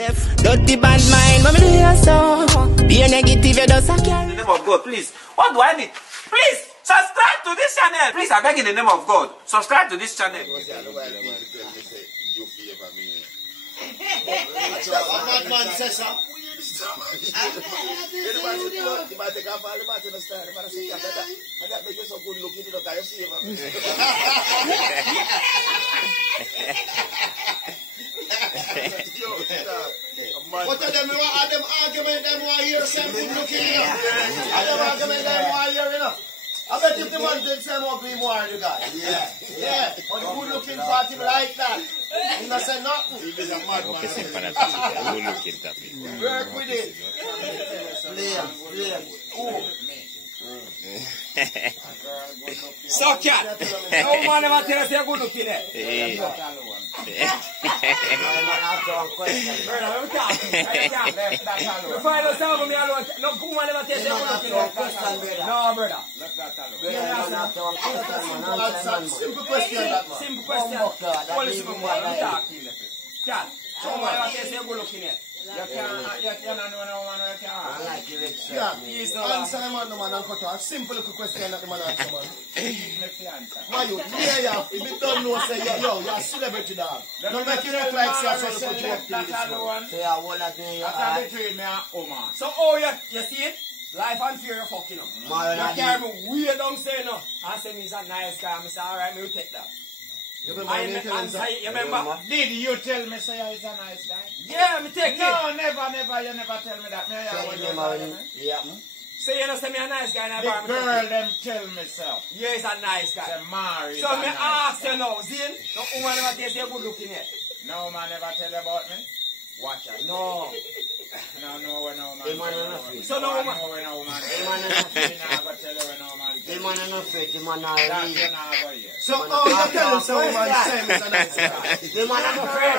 Dirty bad mind, but me do you so. Be a negative, you just a carry. In the name of God, please. What do I need? Please, subscribe to this channel. Please, I beg in the name of God. Subscribe to this channel. What are them argument them who hear same good looking here? Are them argument them who hear, you know? I bet if the man did same ugly more the guy. Yeah. But the good looking party like that. You not say nothing. Work with it. Play. So cat, no man ever tell us you're good looking at. You find us out me alone. No woman ever tell us you're good looking at. No brother. Simple question that man. Simple question. Only simple one. Cat, no woman ever tell us you're good looking at. You can't know no man you can't. I like it. Yeah, answer the man, no man, and cut off. Simple little question that the man answer, man. Why you? Yeah. If you don't know, say, yo, you're a celebrity dog. Don't make you look like you're trying to put you up to this one. Say, I want to do you. After between me and Omar. So, you see it? Life and fear, you fucking up. You carry me way down, say no. I say, he's a nice guy. I say, alright, me will take that. You remember? Did you tell me say he's a nice guy? Yeah, me take it. No, never, you never tell me that. Say you know say me a nice guy in a the bar. Girl them tell me so. Yeah, he's a nice guy. Say Mary. So me ask you now, Zin, no woman never tell you good looking yet. No man never tell you about me. Watch out. No. No man. So no woman. No man. The man is not fit. The man not real. So, you tell him so woman same is a nice guy. The man is not fit.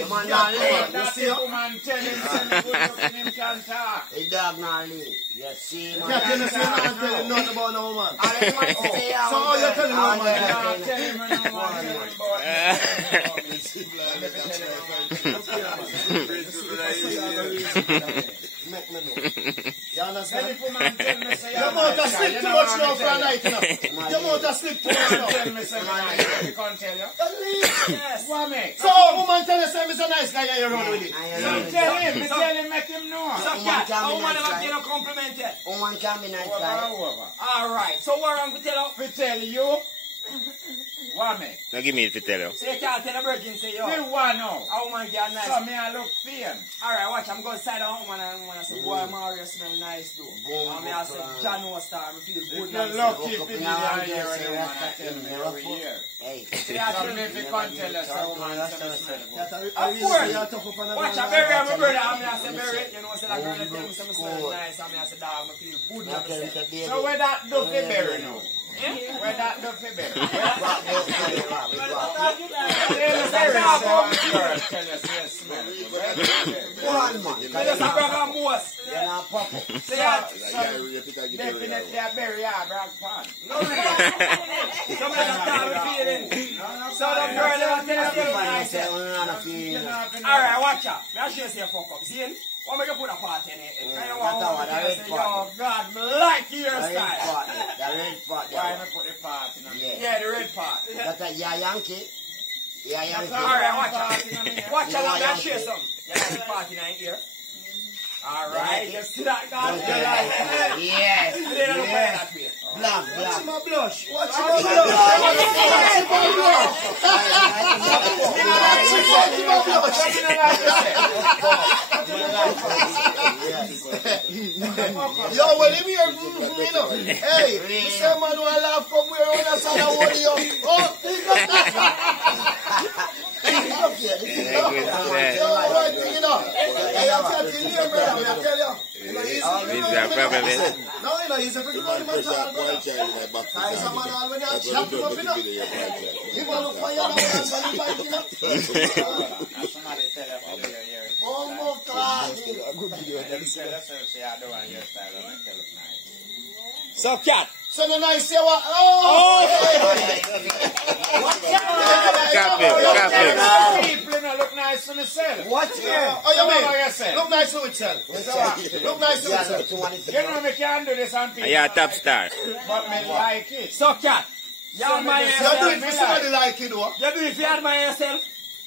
The man not real. You see, woman tell him say good looking him can't talk. The dog not real. You see, man. Yeah, you see, man, tell him nothing about no woman. So, So, you tell him no man. Tell him no man. Make me know. You understand? If woman tell me say You mouth a slip too much now for a night, you know. You mouth a slip too much now. tell me say man, you can't tell you. Yes. What make? So, woman tell you say he's a nice guy and you run with it. So tell him, make him know. So cat, a woman never tell you compliment yet. woman can be nice guy. Alright, so what I'm going to tell you? We tell you. What make? No, give me it to tell you. So you can't tell a virgin say yo. You want know. A woman get nice. So me I look thin. Alright, watch, I'm going to side a woman and I say, boy, Mario smell nice though. And me I say, John Star, I feel good. If you're lucky, if you are here, you want to tell me every year. Hey. So if you can't tell us a woman smell good. Of course. Watch, I bury my brother, and me I say, bury. You know, say that girl that tell me some smell nice, and me I say, dog, I feel good. So where that Duffy berry now? Where that Duffy berry? Tell us you smell good. One man. I just have brother most. You're not proper. Say that. Definitely a berry a brag pan. No, no. Somebody just can't be feeling. So the girl never tell us you nice. Alright, watch out. Me I show you say fuck up. See him? What make you put a part in it? And you want to say, yo, God, me like your style. The red part. Why not put the part in it? Yeah, the red part. That's a Yankee. Yankee. Alright, watch out. Watch out, let me show you something. You like the part in here? Alright, you see that, God? Yes. You didn't look that way. Black. Watch my blush. Watch my blush. Yo, well, if you're, you know, hey, you say man who laugh come where on the side of one you. Oh, think of that. No, you know, he's a pretty good man. He's a man when you chop him up, you know. He will look for you now and fight, you know. Somebody tell us from here. One more class. So, cat. So the nice say what? Oh! Cap him. People know wanna look nice to myself. What here? Oh, you What mean? about yourself? Look nice to itself. Look nice to itself. You know me can do this on people. Yeah, top star. But me like it. So cat. You admire You do yourself. it for somebody like you, though. You do it if you admire yourself.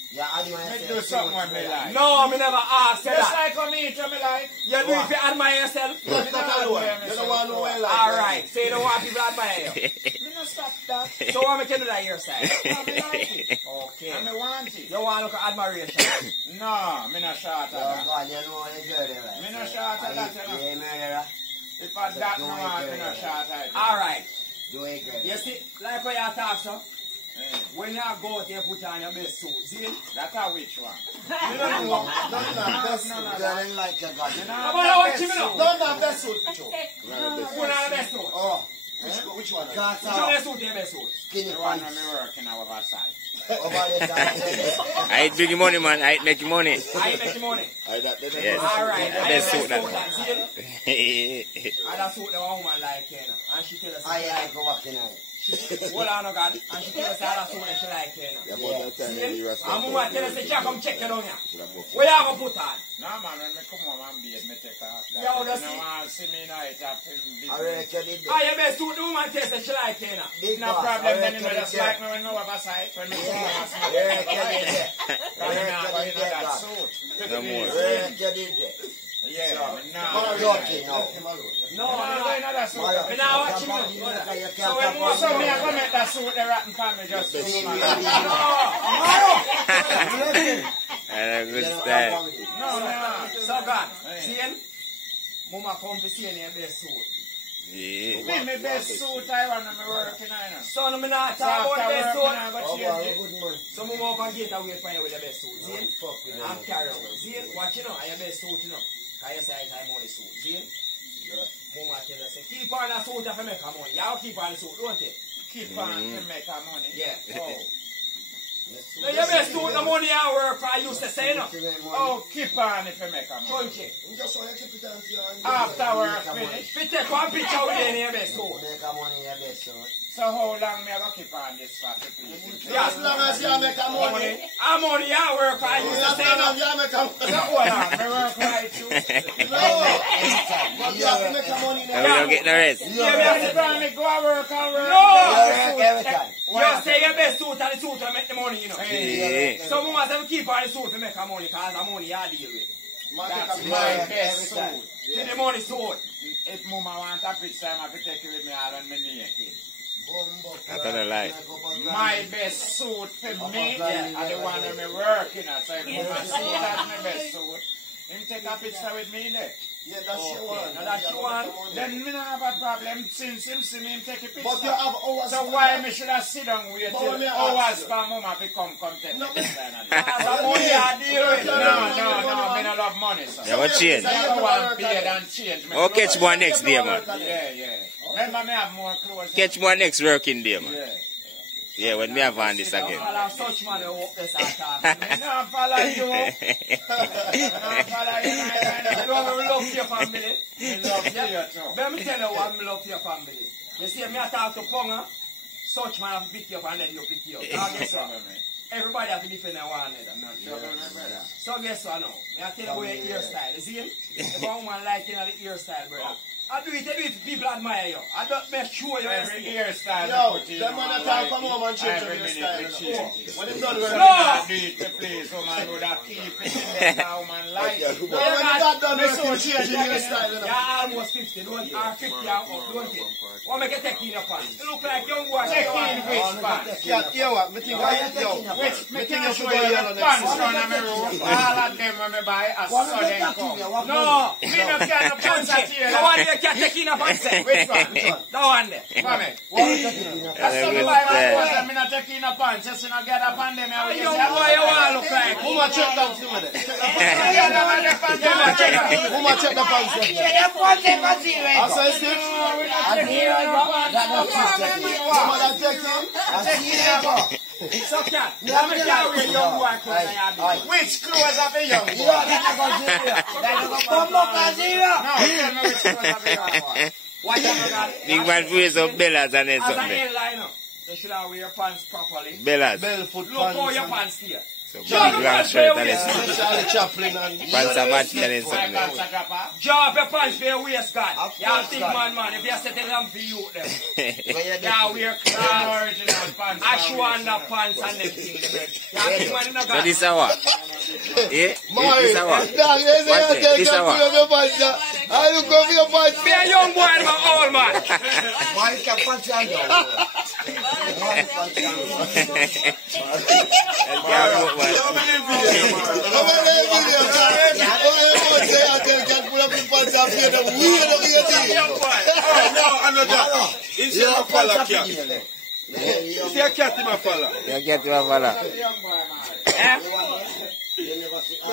Yeah, I do Me do something when me like. No, me never ask you Just that. like on me, what me like. You do it if you admire yourself. That's not alone. You don't want to know where like. Alright, so you don't want people to admire you. Me no stop that. So what me can do that your side? No, me like it. Okay. And me want it. You want to look at admiration. No, me no short of Oh, that. God, you know the dirty, right? Me no short of that, you know. Yeah, murderer. If I that no want, me no short of it. Alright. Do it good. You see, like when you talk, so, Eh, when you go out, you put on your best suit. See? That's a which one? You don't know. You don't like your God. Come on, watch him now. Don't have best suit for you. Who have the best suit? Oh, which one? Which one is suit your best suit? Skinny The one pants. when me working our side. Over the side. I eat big money, man. I eat make money. I make you money. Yes. Alright, I Best have suit best that. suit. See? I just suit the woman like, you know. And she tell us, I like walking out. hold on, no God. And she tell us that suit that she like, you know. See? And woman tell us, say, Jack, come check it on here. Where you have to put on? No man, when me come home and bathe, me take off that. Yo, that's You it. know, want to see me now, it's a film I business. reckon it. Ah, your best suit, the woman tell us that she like, you know. Big No boss, problem, I then you know, reckon just it. like me when me over side, when me come home and smell I it. reckon it. Because me not go in that suit. No more. I reckon it. Yeah, me No, not. joking, no. No, No, go in that suit. Mario, Me now watch him come now. on, you know, you can't So when come more on. So me I go make that suit the rotten family just to See, smell we- it. And a good style. No, no. So God, Hey. see him? Mama come to see him in your best suit. Yeah. Me, me best suit I want to me working, I know. So no, me not So talk after about best work, me suit. not go Oh, change wow, it. good man. So move up and get away from you with the best suit. See him? Fuck with I'm them. carrying on. See him? Watch you know, I your best suit, you know. Because you say I time on the suit. See him? Mama tell us, say, keep on the suit if you make money. Y'all keep on the suit, don't you? Keep on to make our money. Yeah. Oh. So your best suit, the money I work for, I used to say, you know. Oh, keep on if you make our money. Country. You just want to keep it on to your After work finish. If you take one picture with you in your best suit. Make a money in your best suit. So how long me I go keep on this for to please? As long as you make a money. I'm money I work for, I used to As say, long no. as you make a money. So hold on, me work right too. No. But you have to make a money And we now. don't get no rest. Yeah, me have Every to- time me go to work and work. No! Every time. You say your best suit and the suit to make the money, you know. Yeah. So mama say we keep on the suit to make our money because the money you deal with. That's Yeah, my every best time. suit. See the money suit. If mama want a picture, I have to take it with me all on me naked. That's what I like. My best suit for me, and the one that me working at. So if mama see that's my best suit, him take a picture with me there. Yeah, that's your one. Now that's your one. Then me not have a problem since him see me him take a picture. But you have hours. So why me should have sit down wait But till let me ask hours you. for mama to come take the picture? That's the money you deal with. No, me not love money, sir. Yeah, what change? Me don't want beard and change. Me Oh, catch one next day, man. Yeah. Remember me have more clothes. Catch one next working day, man. Yeah. Yeah, when me have on this again. I'll have such money who walk this attack. Me not follow you. Me not follow you. You know we love your family. Me love you too. Let me tell you what I love your family. You see me I talk to Ponga, such man have to pick you up and then you pick you up. Now guess what? Everybody have to defend their one another. So guess what now? Me I tell you about your hairstyle. You see him? If a woman like you know the hairstyle, brother. I do it if people admire you. I don't make sure you Every see. hairstyle. Yo, you put in, them man woman that like come it. home and change Every your minute style. we change it. When it's done, we're So No. I do it to please woman would have keep it in there now, man. Like it. No, when it's not done, Me we're so still changing your style. you know. You're almost 50, don't you? Or 50 and up, don't you? What make you take in your pants? You look like young boy. Take in which pants? Yeah, you what? Me think Which me think can you show should go you yellow the next pants down on my roof. All of them when me buy a sudden come. No! Me no can no pants at here. The one you can't take in your pants. Which one? The one there. Come here. That's That's a some good buy my style. clothes and me not take in a pants. Just you know get up on them. How young boy you want to look like? Who ma check down to me? Get up on the pants. Who ma check the pants? I say six. Who ma that take in? So cat, let me tell you young boy clothes I have. Which clothes of a young boy? No, tell me which clothes of a young boy. What you got? Big man face up bellas and then As an something. airliner, you should have wear your pants properly. Bellas. Bellfoot Look how your pants. pants here. So big long shirt and it's Charlie Chaplin and... pants are matching and it's something. Drop your pants for your waist, God. You're a big man. If you set it down for you, them. Yeah, wear clothes. Original pants. Ashwanda pants and everything. You're a big man in the So God. this is what? Eh? Married. This is what? Dog, you say Watch you it. take This is your what? pants. I look over your pants. Be a young boy and an old man. Why you can't punch your hand down? Why you punch your hand down? Yeah, but what? How many videos, Charlie? How many say I tell you pull up your pants and play the wheel of your team? Young boy. Oh, no, another. It's You a have fella punch your cat. hand down. It's a cat in my fella. You get to a fella.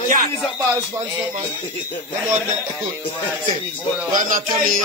Yeah. He's a ball sponsor, man. Why not to me?